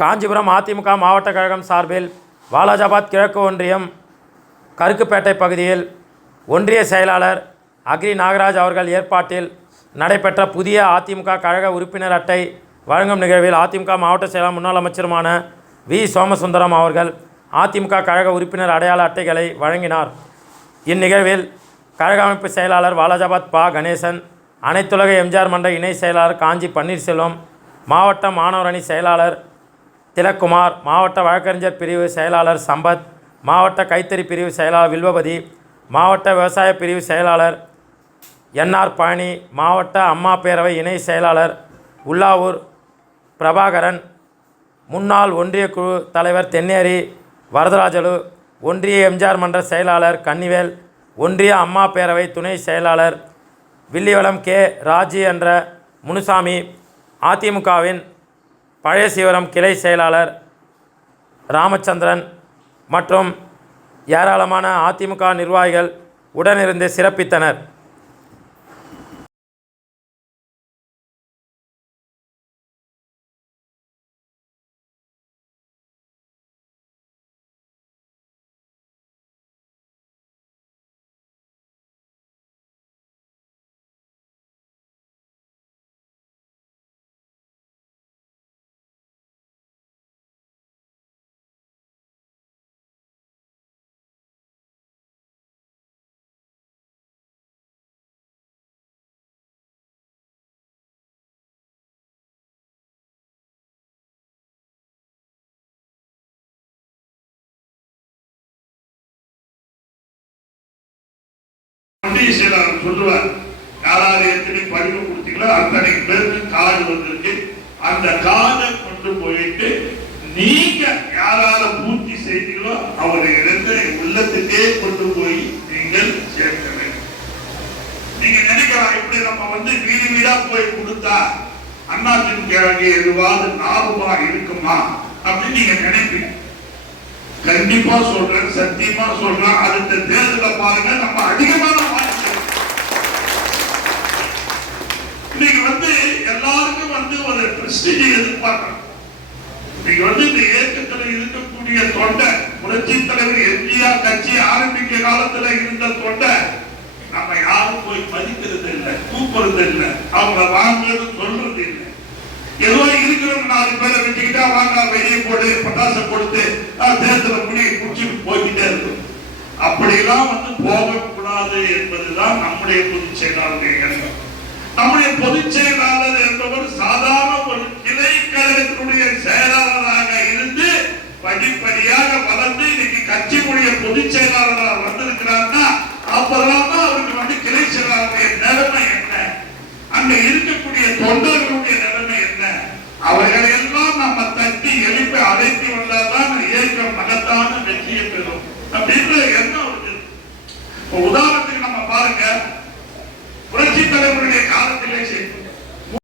காஞ்சிபுரம் அதிமுக மாவட்ட கழகம் சார்பில் வாலாஜாபாத் கிழக்கு ஒன்றியம் கருக்குப்பேட்டை பகுதியில் ஒன்றிய செயலாளர் அக்ரி நாகராஜ் அவர்கள் ஏற்பாட்டில் நடைபெற்ற புதிய அதிமுக கழக உறுப்பினர் அட்டை வழங்கும் நிகழ்வில் அதிமுக மாவட்ட செயலாளர் முன்னாள் அமைச்சருமான வி. சோமசுந்தரம் அவர்கள் அதிமுக கழக உறுப்பினர் அடையாள அட்டைகளை வழங்கினார். இந்நிகழ்வில் கழக அமைப்பு செயலாளர் வாலாஜாபாத் பா. கணேசன் அனைத்துலக எம்ஜிஆர் மன்ற இணை செயலாளர் காஞ்சி பன்னீர்செல்வம் மாவட்ட மாணவர் அணி செயலாளர் திலக்குமார் மாவட்ட வழக்கறிஞர் பிரிவு செயலாளர் சம்பத் மாவட்ட கைத்தறி பிரிவு செயலாளர் வில்வபதி மாவட்ட விவசாய பிரிவு செயலாளர் என்ஆர் பழனி மாவட்ட அம்மா பேரவை இணை செயலாளர் உல்லாவூர் பிரபாகரன் முன்னாள் ஒன்றிய குழு தலைவர் தென்னேரி வரதராஜலு ஒன்றிய எம்ஜிஆர் மன்ற செயலாளர் கன்னிவேல் ஒன்றிய அம்மா பேரவை துணை செயலாளர் வில்லிவளம் கே ராஜி என்ற முனுசாமி அதிமுகவின் பழைய சிவரம் கிளை செயலாளர் ராமச்சந்திரன் மற்றும் ஏராளமான அதிமுக நிர்வாகிகள் உடனிருந்து சிறப்பித்தனர். ஒன்றிய செயலாளர் சொல்லுவார் யாராவது எத்தனை பதிவு கொடுத்தீங்களோ அத்தனை பேருக்கு காடு வந்திருக்கு அந்த கார்டை கொண்டு போயிட்டு நீங்க யாரால பூர்த்தி செய்தீங்களோ அவர்களிடத்தை உள்ளத்துக்கே கொண்டு போய் நீங்கள் சேர்க்க வேண்டும். நீங்க நினைக்கலாம் இப்படி நம்ம வந்து வீடு வீடா போய் கொடுத்தா அண்ணா திமுக எதுவாவது லாபமா இருக்குமா அப்படின்னு நீங்க நினைப்பீங்க. கண்டிப்பா சொல்றேன் சத்தியமா சொல்றேன். அடுத்த தேர்தல பாருங்க நம்ம அதிகமான எதிர்பார்க்கணும் வந்து இந்த இயக்கத்துல இருக்கக்கூடிய தொண்டை புரட்சி தலைவர் எம்ஜிஆர் கட்சி ஆரம்பிக்க காலத்துல இருந்த தொண்டை நம்ம யாரும் போய் மதிக்கிறது இல்லை கூப்பிடுறது இல்லை அவங்கள வாங்குறது சொல்றது இல்லை. ஏதோ இருக்கிற நாலு பேரை வச்சுக்கிட்டா வாங்க வெளியே போட்டு பட்டாசு கொடுத்து தேர்தல தேர்தலை முடிய குடிச்சிட்டு போய்கிட்டே இருக்கும். அப்படியெல்லாம் வந்து போகக்கூடாது என்பதுதான் நம்முடைய பொதுச் செயலாளர்கள் எண்ணம் நம்முடைய பொதுச் செயலாளர் என்பவர் சாதாரண ஒரு கிளை கழகத்தினுடைய செயலாளராக இருந்து படிப்படியாக வளர்ந்து இன்னைக்கு கட்சியினுடைய பொதுச் செயலாளராக வந்திருக்கிறார்னா அப்பதான் தான் அவருக்கு வந்து கிளை செயலாளருடைய நிலைமை என்ன? அங்க இருக்கக்கூடிய தொண்டர்களுடைய நிலைமை என்ன? அவர்களை எல்லாம் நம்ம தட்டி எழுப்பி அழைத்து வந்தால்தான் இயக்கம் மகத்தான வெற்றியை பெறும். அப்படின்ற எண்ணம் இருக்கு. உதாரணம்